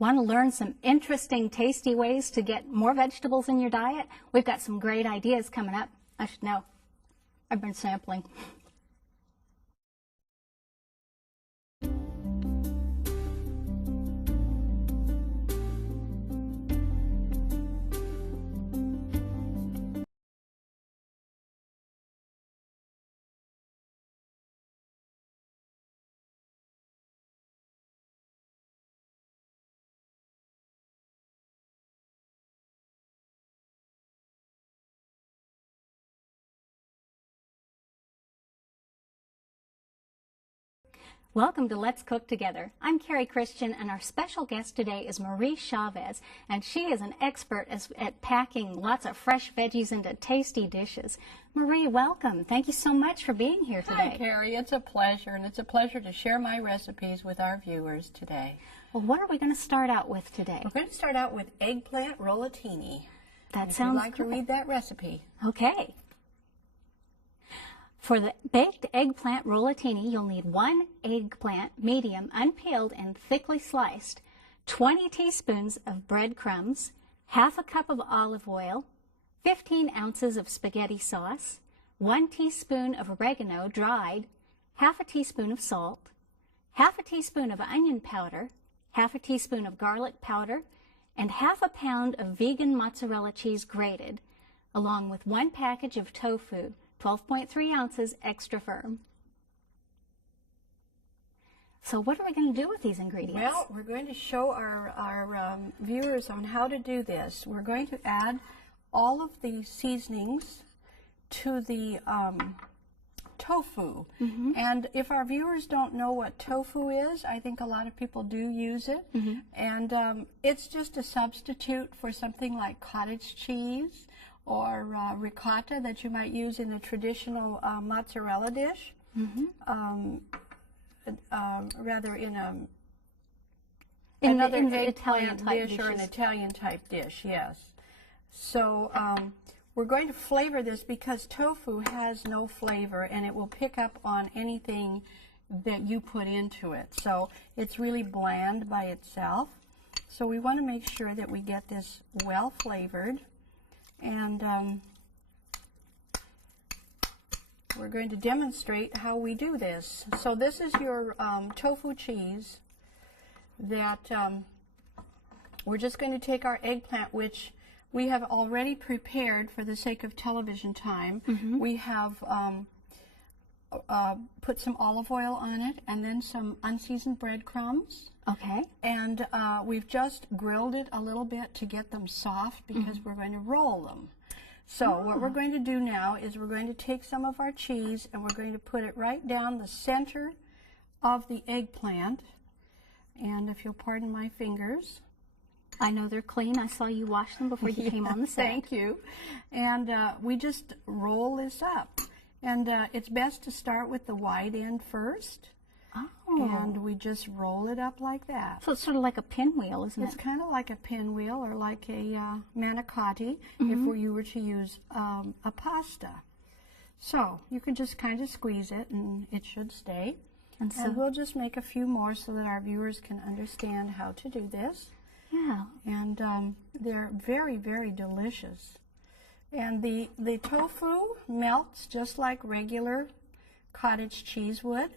Want to learn some interesting, tasty ways to get more vegetables in your diet? We've got some great ideas coming up. I should know. I've been sampling. Welcome to Let's Cook Together. I'm Cari Christian, and our special guest today is Marie Chavez, and she is an expert at packing lots of fresh veggies into tasty dishes. Marie, welcome. Thank you so much for being here today. Hi, Cari. It's a pleasure, and it's a pleasure to share my recipes with our viewers today. Well, what are we going to start out with today? We're going to start out with eggplant rollatini. That sounds Would you like to read that recipe? Okay. For the baked eggplant rollatini, you'll need 1 eggplant, medium, unpeeled and thickly sliced, 20 teaspoons of breadcrumbs, half a cup of olive oil, 15 ounces of spaghetti sauce, 1 teaspoon of oregano dried, half a teaspoon of salt, half a teaspoon of onion powder, half a teaspoon of garlic powder, and half a pound of vegan mozzarella cheese grated, along with 1 package of tofu, 12.3 ounces extra firm. So what are we going to do with these ingredients? Well, we're going to show our viewers on how to do this. We're going to add all of the seasonings to the tofu. And if our viewers don't know what tofu is, I think a lot of people do use it. And it's just a substitute for something like cottage cheese or ricotta that you might use in a traditional mozzarella dish, rather in another eggplant dish or an Italian type dish, yes. So we're going to flavor this because tofu has no flavor and it will pick up on anything that you put into it. So it's really bland by itself. So we want to make sure that we get this well flavored. And we're going to demonstrate how we do this. So this is your tofu cheese that we're just going to take our eggplant, which we have already prepared for the sake of television time. We have put some olive oil on it and then some unseasoned breadcrumbs. Okay. And we've just grilled it a little bit to get them soft because we're going to roll them. So what we're going to do now is we're going to take some of our cheese and we're going to put it right down the center of the eggplant. And if you'll pardon my fingers. I know they're clean. I saw you wash them before you came on the set. Thank you. And we just roll this up. And it's best to start with the wide end first. Oh. And we just roll it up like that. So it's sort of like a pinwheel, isn't it? It's kind of like a pinwheel or like a manicotti if you were to use a pasta. So you can just kind of squeeze it and it should stay. And we'll just make a few more so that our viewers can understand how to do this. Yeah. And they're very, very delicious. And the tofu melts just like regular cottage cheese would.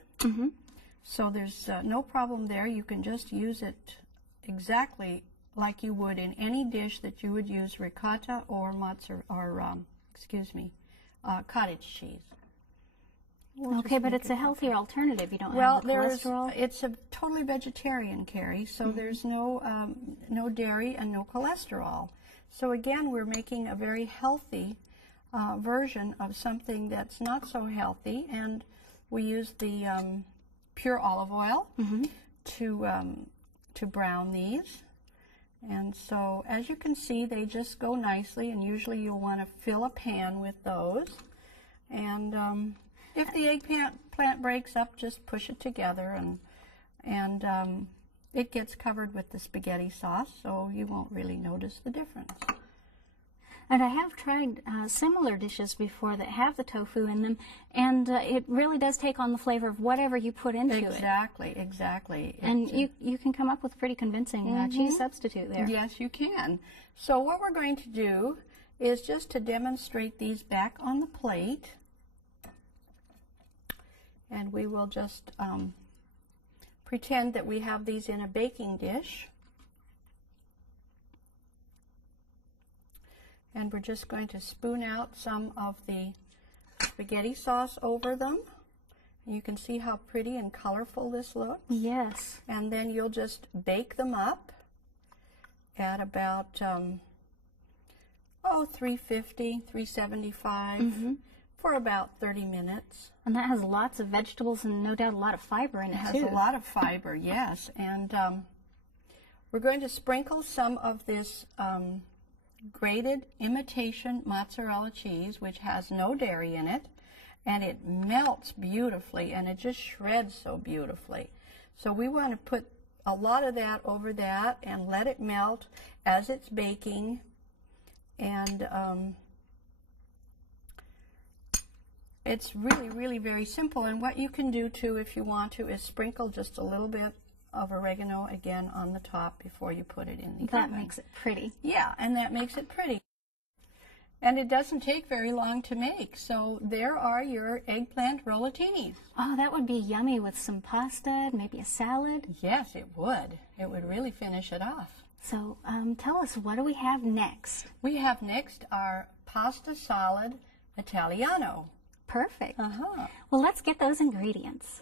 So there's no problem there. You can just use it exactly like you would in any dish that you would use ricotta or cottage cheese. Okay, but it's a healthier alternative. You don't have the cholesterol. Well, it's a totally vegetarian, Cari, so there's no dairy and no cholesterol. So again, we're making a very healthy version of something that's not so healthy, and we use the pure olive oil to brown these. And so as you can see, they just go nicely, and usually you'll want to fill a pan with those. And if the eggplant breaks up, just push it together, and it gets covered with the spaghetti sauce, so you won't really notice the difference. And I have tried similar dishes before that have the tofu in them, and it really does take on the flavor of whatever you put into it. Exactly, exactly. And you can come up with pretty convincing cheese substitute there. Yes, you can. So what we're going to do is just to demonstrate these back on the plate, and we will just pretend that we have these in a baking dish. And we're just going to spoon out some of the spaghetti sauce over them. You can see how pretty and colorful this looks. Yes. And then you'll just bake them up at about 350, 375 for about 30 minutes. And that has lots of vegetables and no doubt a lot of fiber in it, too. It has a lot of fiber, yes. And we're going to sprinkle some of this grated imitation mozzarella cheese, which has no dairy in it, and it melts beautifully, and it just shreds so beautifully. So we want to put a lot of that over that and let it melt as it's baking. And it's really, really very simple. And what you can do too, if you want to, is sprinkle just a little bit of oregano again on the top before you put it in the oven. That makes it pretty. Yeah, and that makes it pretty. And it doesn't take very long to make. So there are your eggplant rollatini. Oh, that would be yummy with some pasta, maybe a salad. Yes, it would. It would really finish it off. So tell us, what do we have next? We have next our pasta salad Italiano. Perfect. Well, let's get those ingredients.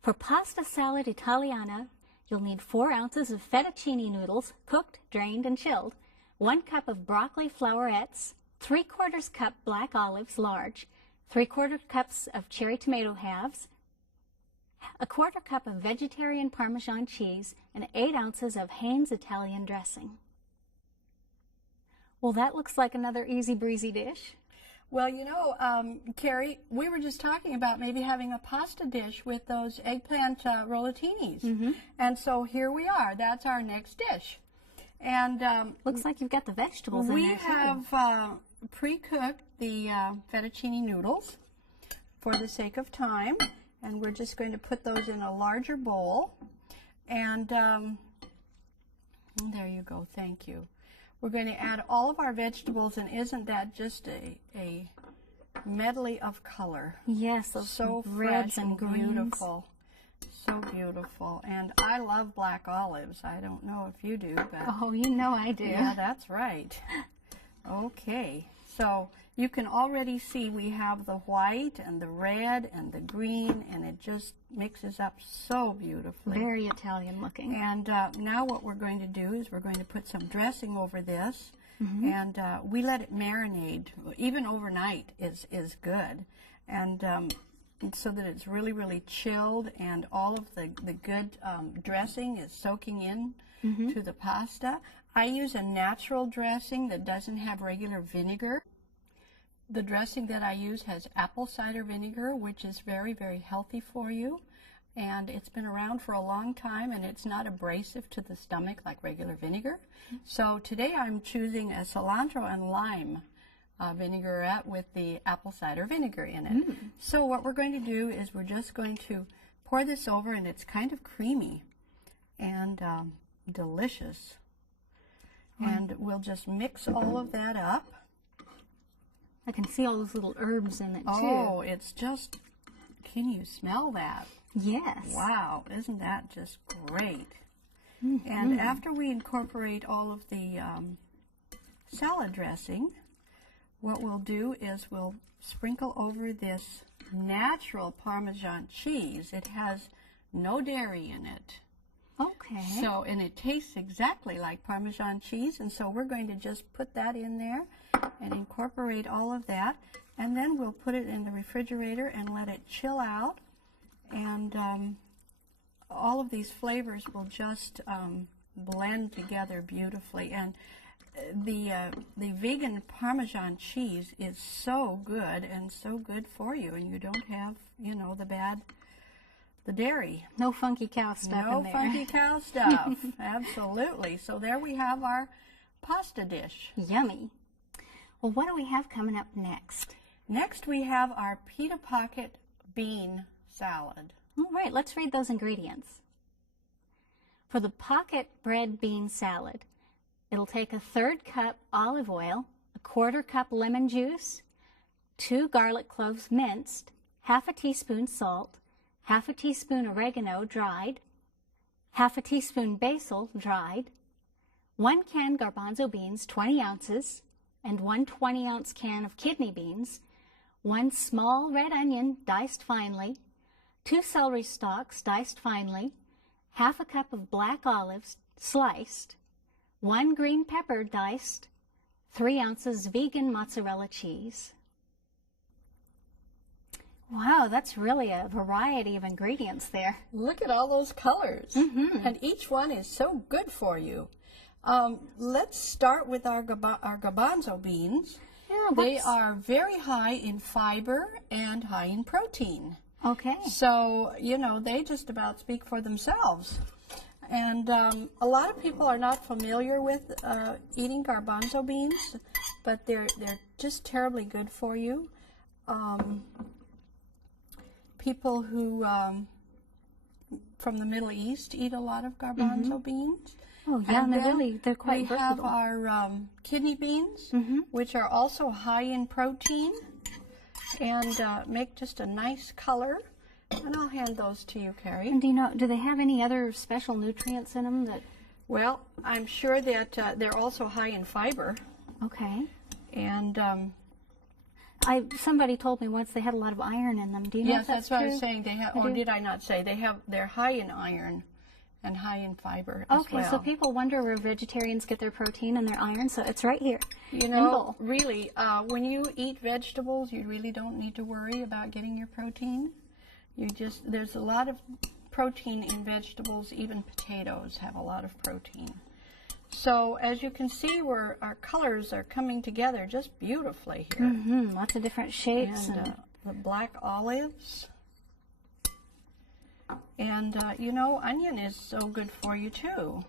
For pasta salad Italiana, you'll need 4 ounces of fettuccine noodles, cooked, drained, and chilled, 1 cup of broccoli flowerettes, 3/4 cup black olives, large, 3/4 cups of cherry tomato halves, 1/4 cup of vegetarian Parmesan cheese, and 8 ounces of Heinz Italian dressing. Well, that looks like another easy breezy dish. Well, you know, Cari, we were just talking about maybe having a pasta dish with those eggplant rollatinis. And so here we are. That's our next dish. And looks like you've got the vegetables in there, we have pre-cooked the fettuccine noodles for the sake of time. And we're just going to put those in a larger bowl. And there you go. Thank you. We're going to add all of our vegetables, and isn't that just a medley of color? Yes, those so reds fresh and greens. Beautiful. So beautiful. And I love black olives. I don't know if you do, but... Oh, you know I do. Yeah, that's right. Okay. So you can already see we have the white and the red and the green, and it just mixes up so beautifully. Very Italian looking. And now what we're going to do is we're going to put some dressing over this, and we let it marinate. Even overnight is good, and so that it's really, really chilled, and all of the good dressing is soaking in to the pasta. I use a natural dressing that doesn't have regular vinegar. The dressing that I use has apple cider vinegar, which is very, very healthy for you. And it's been around for a long time, and it's not abrasive to the stomach like regular vinegar. So today I'm choosing a cilantro and lime vinaigrette with the apple cider vinegar in it. So what we're going to do is we're just going to pour this over, and it's kind of creamy and delicious. And we'll just mix all of that up. I can see all those little herbs in it, too. Oh, it's just, can you smell that? Yes. Wow, isn't that just great? And after we incorporate all of the salad dressing, what we'll do is we'll sprinkle over this natural Parmesan cheese. It has no dairy in it. Okay. So, and it tastes exactly like Parmesan cheese, and so we're going to just put that in there and incorporate all of that, and then we'll put it in the refrigerator and let it chill out, and all of these flavors will just blend together beautifully. And the vegan Parmesan cheese is so good and so good for you, and you don't have, you know, the dairy. No funky cow stuff in there. No funky cow stuff. Absolutely. So there we have our pasta dish. Yummy. Well, what do we have coming up next? Next we have our pita pocket bean salad. All right, let's read those ingredients. For the pocket bread bean salad, it'll take a 1/3 cup olive oil, a 1/4 cup lemon juice, 2 garlic cloves minced, 1/2 teaspoon salt, 1/2 teaspoon oregano dried, 1/2 teaspoon basil dried, 1 can garbanzo beans, 20 ounces, and 1 20-ounce can of kidney beans, 1 small red onion diced finely, 2 celery stalks diced finely, 1/2 cup of black olives sliced, 1 green pepper diced, 3 ounces vegan mozzarella cheese. Wow, that's really a variety of ingredients there. Look at all those colors. And each one is so good for you. Let's start with our garbanzo beans. Yeah, they are very high in fiber and high in protein. Okay. So, you know, they just about speak for themselves. And a lot of people are not familiar with eating garbanzo beans, but they're just terribly good for you. People who from the Middle East eat a lot of garbanzo beans. Oh, yeah, and they're quite we versatile. have our kidney beans, which are also high in protein and make just a nice color. And I'll hand those to you, Cari. And do they have any other special nutrients in them that? Well, I'm sure that they're also high in fiber. Okay. And somebody told me once they had a lot of iron in them. Do you know yes, if that's what true? I was saying. They have, or did I not say they're high in iron and high in fiber as well. Okay, so people wonder where vegetarians get their protein and their iron, so it's right here. You know, really, when you eat vegetables, you really don't need to worry about getting your protein. There's a lot of protein in vegetables. Even potatoes have a lot of protein. So as you can see, our colors are coming together just beautifully here. Lots of different shapes. And the black olives. And, you know, onion is so good for you, too.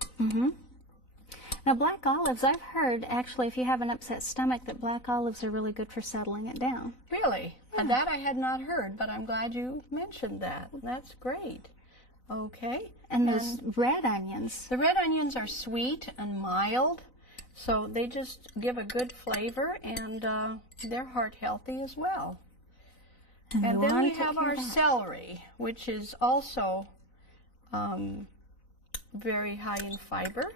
Now, black olives, I've heard, actually, if you have an upset stomach, that black olives are really good for settling it down. Really? And that I had not heard, but I'm glad you mentioned that. That's great. Okay. And those red onions. The red onions are sweet and mild, so they just give a good flavor, and they're heart healthy as well. And then we have our celery, which is also very high in fiber.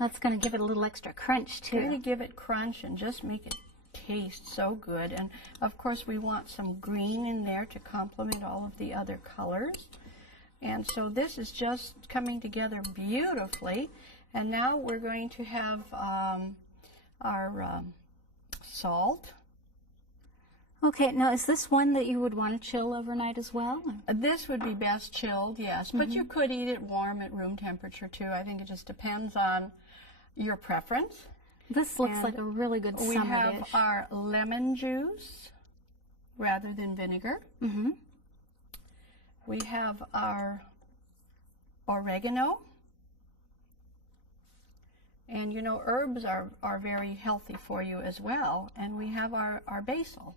That's going to give it a little extra crunch, too. Going to give it crunch and just make it taste so good. And, of course, we want some green in there to complement all of the other colors. And so this is just coming together beautifully. And now we're going to have our salt. Okay, now is this one that you would want to chill overnight as well? This would be best chilled, yes. But you could eat it warm at room temperature, too. I think it just depends on your preference. This looks like a really good summer dish. We have our lemon juice rather than vinegar. We have our oregano. And, you know, herbs are very healthy for you as well. And we have our basil.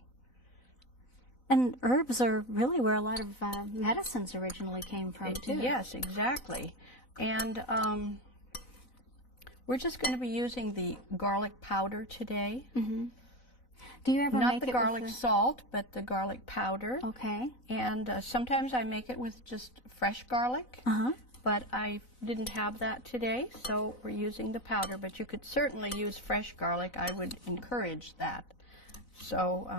And herbs are really where a lot of medicines originally came from, too. Yes, exactly. And we're just going to be using the garlic powder today. Do you ever Not make the it garlic with salt, but the garlic powder. Okay. And sometimes I make it with just fresh garlic. But I didn't have that today, so we're using the powder. But you could certainly use fresh garlic. I would encourage that. So...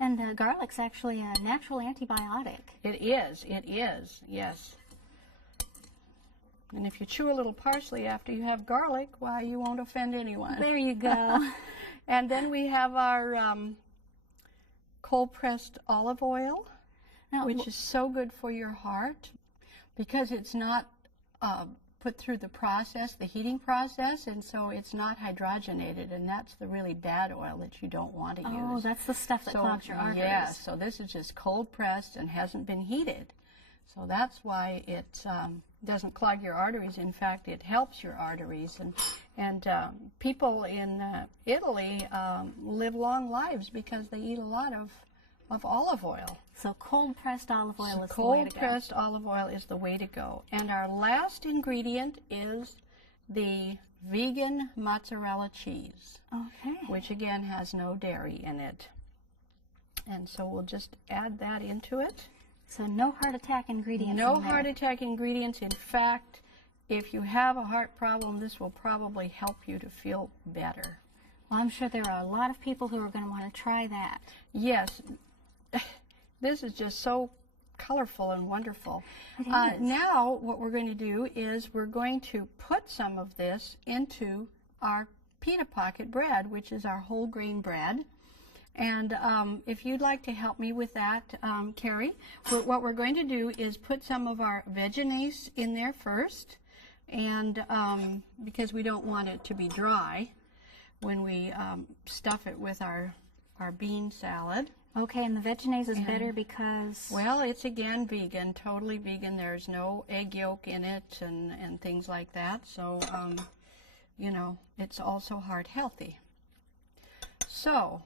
and garlic's actually a natural antibiotic. It is, yes. And if you chew a little parsley after you have garlic, why, you won't offend anyone. There you go. And then we have our cold-pressed olive oil, which is so good for your heart because it's not put through the process, the heating process, and so it's not hydrogenated, and that's the really bad oil that you don't want to use. Oh, that's the stuff that clogs your arteries. Yes, so this is just cold pressed and hasn't been heated. So that's why it's doesn't clog your arteries. In fact, it helps your arteries. And people in Italy live long lives because they eat a lot of olive oil. So cold-pressed olive oil is the way to go. Cold-pressed olive oil is the way to go. And our last ingredient is the vegan mozzarella cheese, Okay. which again has no dairy in it. And so we'll just add that into it. So no heart attack ingredients No in there. heart attack ingredients. In fact, if you have a heart problem, this will probably help you to feel better. Well, I'm sure there are a lot of people who are going to want to try that. Yes, this is just so colorful and wonderful. Now what we're going to do is we're going to put some of this into our pita pocket bread, which is our whole grain bread. And if you'd like to help me with that, Cari, what we're going to do is put some of our veganese in there first, and because we don't want it to be dry when we stuff it with our bean salad. Okay, and the veganese is better because... Well, it's again vegan, totally vegan. There's no egg yolk in it and things like that. So, you know, it's also heart healthy. So,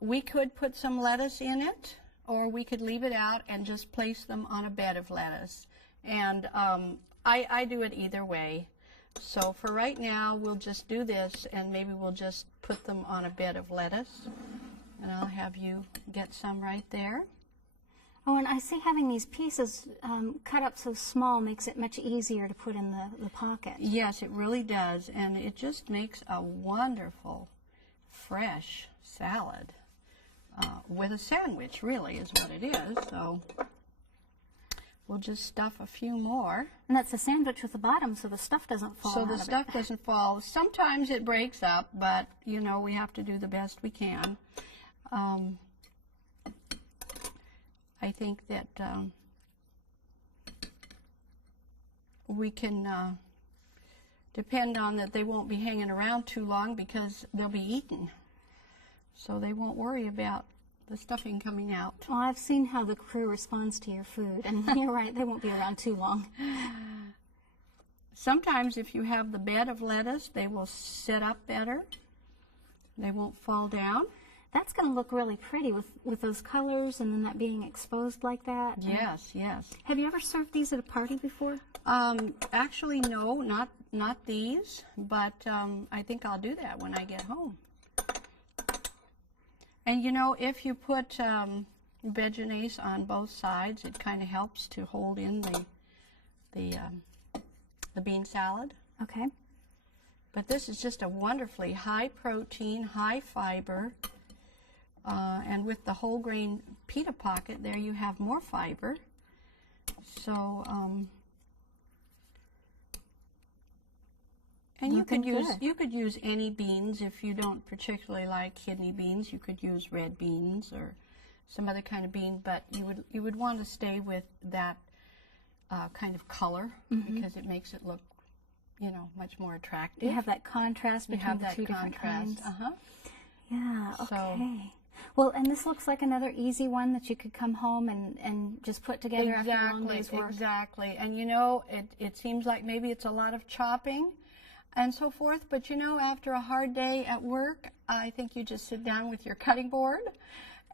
we could put some lettuce in it, or we could leave it out and just place them on a bed of lettuce. And I do it either way. So for right now, we'll just do this, and maybe we'll just put them on a bed of lettuce. And I'll have you get some right there. Oh, and I see having these pieces cut up so small makes it much easier to put in the pocket. Yes, it really does, and it just makes a wonderful, fresh salad with a sandwich, really, is what it is. So we'll just stuff a few more. And that's a sandwich with the bottom, so the stuff doesn't fall So out the of stuff it. doesn't fall. Sometimes it breaks up, but, you know, we have to do the best we can. I think that we can depend on that they won't be hanging around too long because they'll be eaten. So they won't worry about the stuffing coming out. Well, I've seen how the crew responds to your food, and you're right, they won't be around too long. Sometimes if you have the bed of lettuce, they will sit up better. They won't fall down. That's going to look really pretty with those colors and then that being exposed like that. Yes, yes. Have you ever served these at a party before? Actually, no, not these, but I think I'll do that when I get home. And you know, if you put veganese on both sides, it kind of helps to hold in the bean salad. Okay. But this is just a wonderfully high protein, high fiber, and with the whole grain pita pocket, there you have more fiber. So, and you could use any beans if you don't particularly like kidney beans. You could use red beans or some other kind of bean, but you would want to stay with that kind of color because it makes it look, you know, much more attractive. You have that contrast between the two different kinds. Yeah, okay. So, well, and this looks like another easy one that you could come home and just put together after a long day's work. Exactly. And you know, it seems like maybe it's a lot of chopping and so forth, but you know, after a hard day at work, I think you just sit down with your cutting board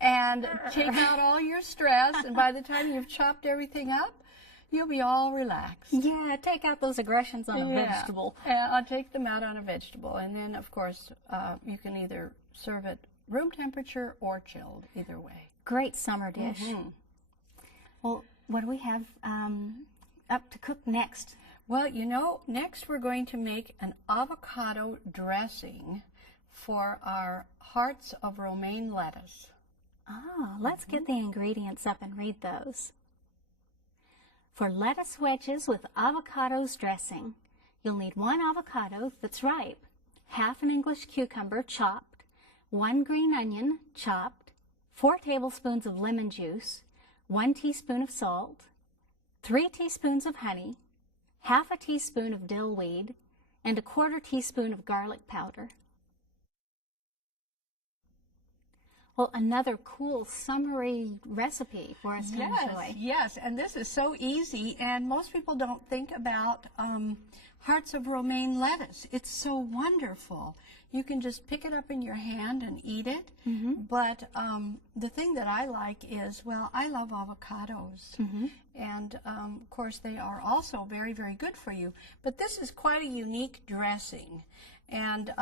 and take out all your stress, and by the time you've chopped everything up, you'll be all relaxed. Yeah, take out those aggressions on a vegetable. Yeah, I'll take them out on a vegetable, and then of course you can either serve it room temperature or chilled, either way. Great summer dish. Well, what do we have up to cook next? Well, you know, next we're going to make an avocado dressing for our hearts of romaine lettuce. Oh, let's get the ingredients up and read those. For lettuce wedges with avocados dressing, you'll need 1 avocado that's ripe, half an English cucumber chopped, 1 green onion chopped, 4 tablespoons of lemon juice, 1 teaspoon of salt, 3 teaspoons of honey, half a teaspoon of dill weed, and 1/4 teaspoon of garlic powder. Well, another cool summery recipe for us to enjoy. Yes, and this is so easy, and most people don't think about hearts of romaine lettuce. It's so wonderful. You can just pick it up in your hand and eat it, but the thing that I like is, well, I love avocados, and of course they are also very, very good for you, but this is quite a unique dressing, and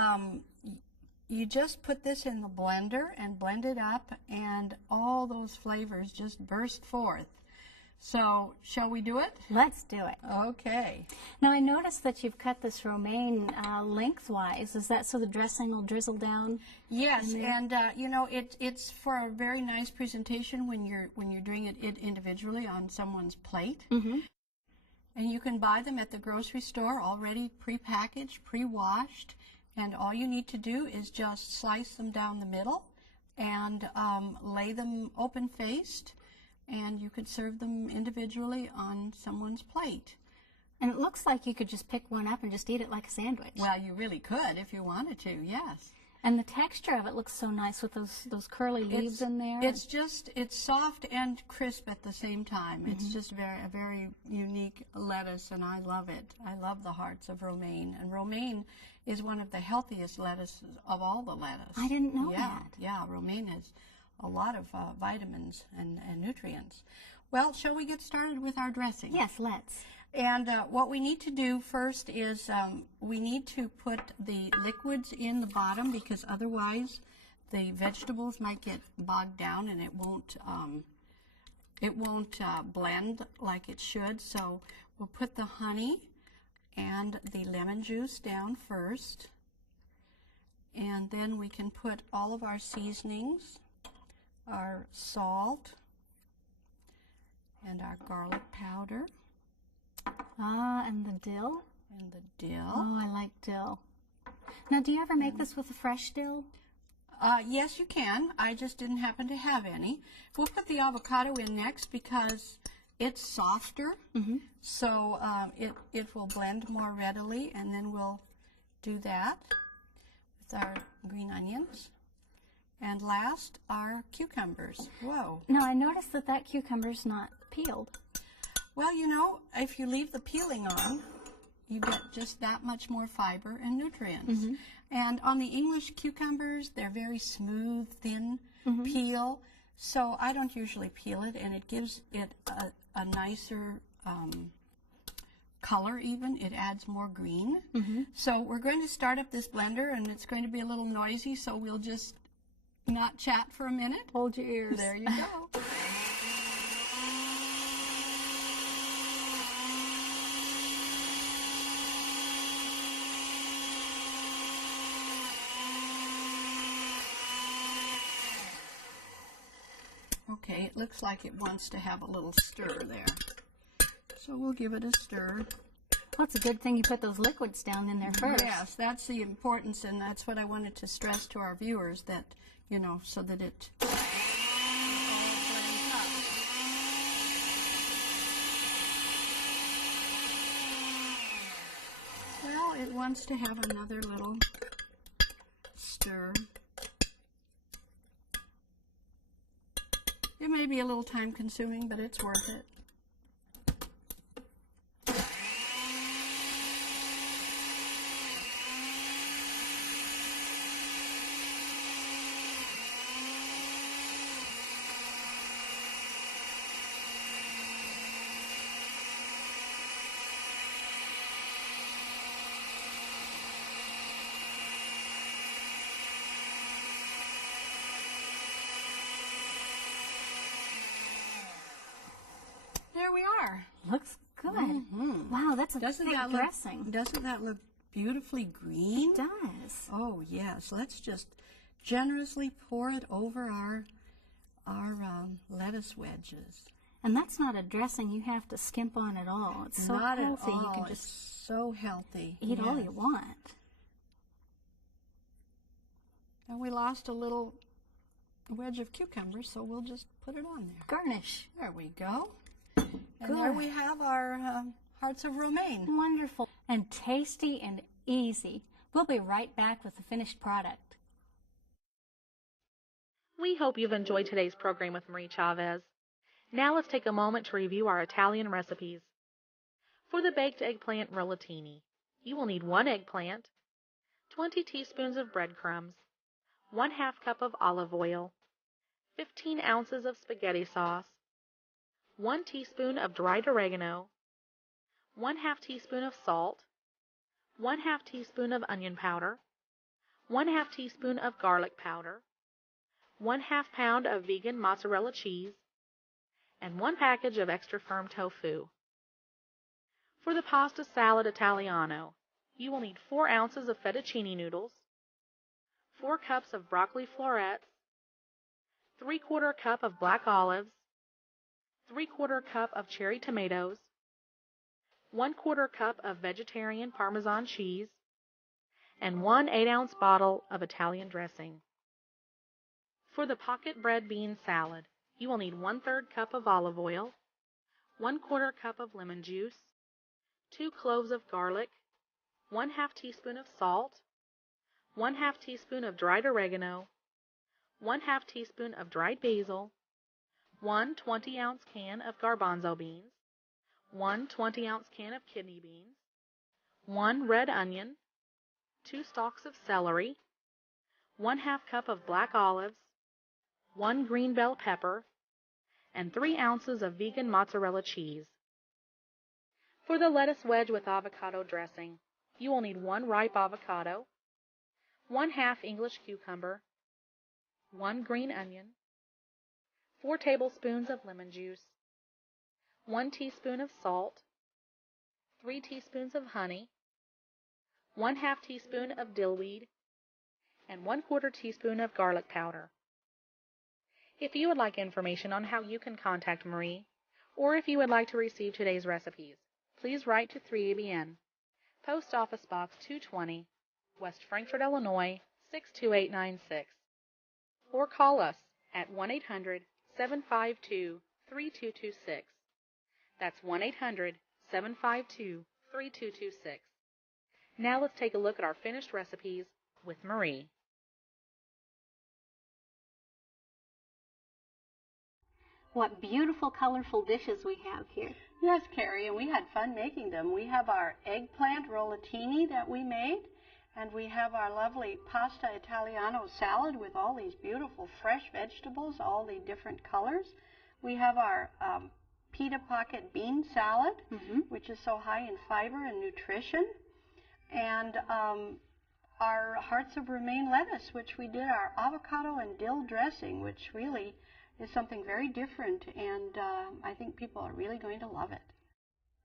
you just put this in the blender and blend it up, and all those flavors just burst forth. So, shall we do it? Let's do it. Okay. Now, I noticed that you've cut this romaine lengthwise. Is that so the dressing will drizzle down? Yes, and you know, it's for a very nice presentation when you're doing it individually on someone's plate. And you can buy them at the grocery store already pre-packaged, pre-washed. And all you need to do is just slice them down the middle and lay them open-faced, and you could serve them individually on someone's plate. And it looks like you could just pick one up and just eat it like a sandwich. Well, you really could if you wanted to, yes. And the texture of it looks so nice with those curly leaves in there. It's soft and crisp at the same time. It's just a very unique lettuce, and I love it. I love the hearts of romaine. And romaine is one of the healthiest lettuces of all the lettuce. I didn't know that. Yeah, romaine has a lot of vitamins and nutrients. Well, shall we get started with our dressing? Yes, let's. And what we need to do first is we need to put the liquids in the bottom, because otherwise the vegetables might get bogged down and it won't blend like it should. So we'll put the honey and the lemon juice down first, and then we can put all of our seasonings, our salt and our garlic powder. And the dill? And the dill. Oh, I like dill. Now, do you ever make this with a fresh dill? Yes, you can. I just didn't happen to have any. We'll put the avocado in next because it's softer, so it will blend more readily, and then we'll do that with our green onions. And last, our cucumbers. Whoa. Now, I noticed that cucumber's not peeled. Well, you know, if you leave the peeling on, you get just that much more fiber and nutrients. And on the English cucumbers, they're very smooth, thin peel. So I don't usually peel it, and it gives it a nicer color even. It adds more green. So we're going to start up this blender, and it's going to be a little noisy, so we'll just not chat for a minute. Hold your ears. There you go. Okay, it looks like it wants to have a little stir there. So we'll give it a stir. Well, it's a good thing you put those liquids down in there first. Yes, that's the importance, and that's what I wanted to stress to our viewers, that, you know, so that it all blends up. Well, it wants to have another little stir. It may be a little time consuming, but it's worth it. There we are. Looks good. Wow, that's a thick dressing. Doesn't that look beautifully green? It does. Oh yes. Let's just generously pour it over our lettuce wedges. And that's not a dressing you have to skimp on at all. It's so Not healthy. at all. You can It's just so healthy. eat all Yes. you want. And we lost a little wedge of cucumber, so we'll just put it on there. Garnish. There we go. And there we have our hearts of romaine. Wonderful and tasty and easy. We'll be right back with the finished product. We hope you've enjoyed today's program with Marie Chavez. Now let's take a moment to review our Italian recipes. For the baked eggplant rollatini, you will need 1 eggplant, 20 teaspoons of breadcrumbs, 1/2 cup of olive oil, 15 ounces of spaghetti sauce, 1 teaspoon of dried oregano, 1/2 teaspoon of salt, 1/2 teaspoon of onion powder, 1/2 teaspoon of garlic powder, 1/2 pound of vegan mozzarella cheese, and 1 package of extra firm tofu. For the pasta salad Italiano, you will need 4 ounces of fettuccine noodles, 4 cups of broccoli florets, 3/4 cup of black olives, 3/4 cup of cherry tomatoes, 1/4 cup of vegetarian Parmesan cheese, and 1 8-ounce bottle of Italian dressing. For the pocket bread bean salad, you will need 1/3 cup of olive oil, 1/4 cup of lemon juice, 2 cloves of garlic, 1/2 teaspoon of salt, 1/2 teaspoon of dried oregano, 1/2 teaspoon of dried basil, 1 20-ounce can of garbanzo beans, 1 20-ounce can of kidney beans, 1 red onion, 2 stalks of celery, 1/2 cup of black olives, 1 green bell pepper, and 3 ounces of vegan mozzarella cheese. For the lettuce wedge with avocado dressing, you will need 1 ripe avocado, 1/2 English cucumber, 1 green onion, 4 tablespoons of lemon juice, 1 teaspoon of salt, 3 teaspoons of honey, 1/2 teaspoon of dillweed, and 1/4 teaspoon of garlic powder. If you would like information on how you can contact Marie, or if you would like to receive today's recipes, please write to 3ABN, Post Office Box 220, West Frankfort, Illinois 62896, or call us at 1-800-752-3226. That's 1-800-752-3226. Now let's take a look at our finished recipes with Marie. What beautiful, colorful dishes we have here. Yes, Cari, and we had fun making them. We have our eggplant rollatini that we made, and we have our lovely pasta Italiano salad with all these beautiful fresh vegetables, all the different colors. We have our pita pocket bean salad, which is so high in fiber and nutrition, and our hearts of romaine lettuce, which we did our avocado and dill dressing, which really is something very different, and I think people are really going to love it.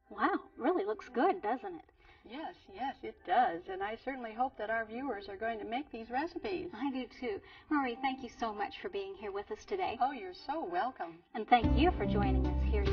Wow, really looks good, doesn't it? Yes, yes, it does, and I certainly hope that our viewers are going to make these recipes. I do too. Marie, thank you so much for being here with us today. Oh, you're so welcome. And thank you for joining us here